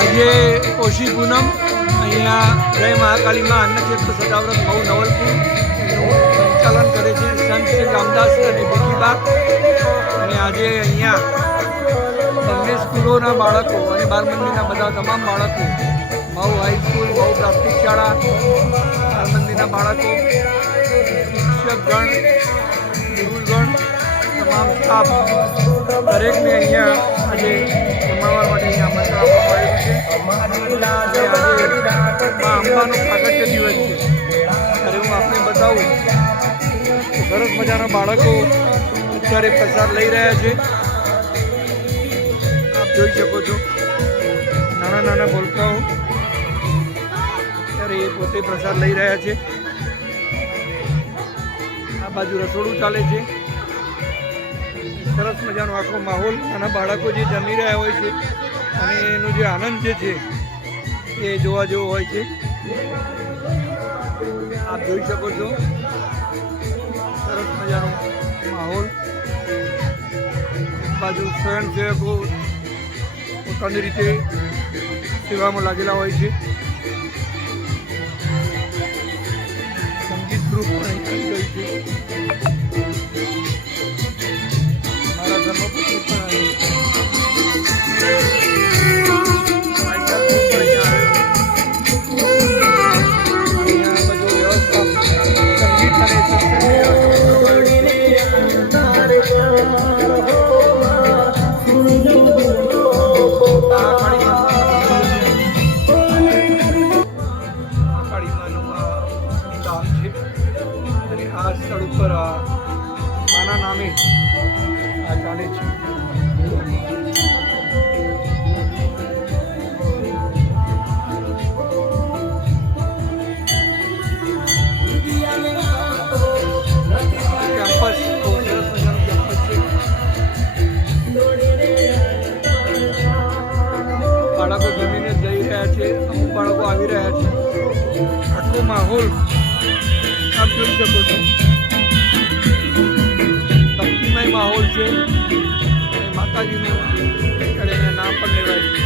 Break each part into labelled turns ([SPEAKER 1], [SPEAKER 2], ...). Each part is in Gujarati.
[SPEAKER 1] આજે ઓશી પૂનમ, અહીંયા જય મહાકાળીમાં અન્નક્ષેત્ર સદાવ્રત બહુ નવલપુર એનું સંચાલન કરે છે સંત શ્રી રામદાસ અને ભીખીબા અને આજે અહીંયા બંને સ્કૂલોના બાળકો અને બાળ મંદિરના બધા તમામ બાળકો બહુ હાઈસ્કૂલ બહુ પ્રાથમિક શાળા બાળ મંદિરના બાળકો, શિક્ષકગણ ગુરુગણ તમામ સ્ટાફ દરેકને અહીંયા આજે અંબાનો પ્રાગટ્ય દિવસ છે ત્યારે હું આપને બતાવું સરસ મજાના બાળકો અત્યારે પ્રસાદ લઈ રહ્યા છે આપ જોઈ શકો છો નાના નાના ભૂલકાઓ ત્યારે એ પોતે પ્રસાદ લઈ રહ્યા છે આ બાજુ રસોડું ચાલે છે સરસ મજાનો આખો માહોલ નાના બાળકો જે જમી રહ્યા હોય છે અને એનો જે આનંદ જે છે, એ જોવા જેવો હોય છે. આપ જોઈ શકો છો. સરસ મજાનો માહોલ. બાજુ સ્વયંસેવકો પોતાની રીતે સેવામાં લાગેલા હોય છે. સંગીત ગ્રુપ સ્થળ માના નામે આ ચાલે છે. બાળકો જમીને જઈ રહ્યા છે, અમુક બાળકો આવી રહ્યા છે. આટલો માહોલ આપ જોઈ શકો છો. માતાજીનું એના નામ પણ લેવાય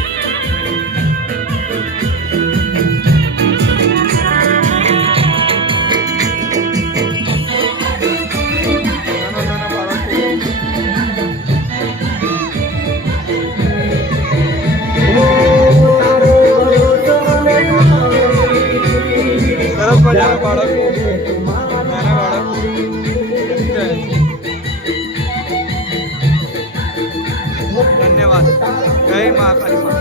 [SPEAKER 1] બાળકો. નાના બાળકો. છે. ધન્યવાદ જય મહાકાળી મા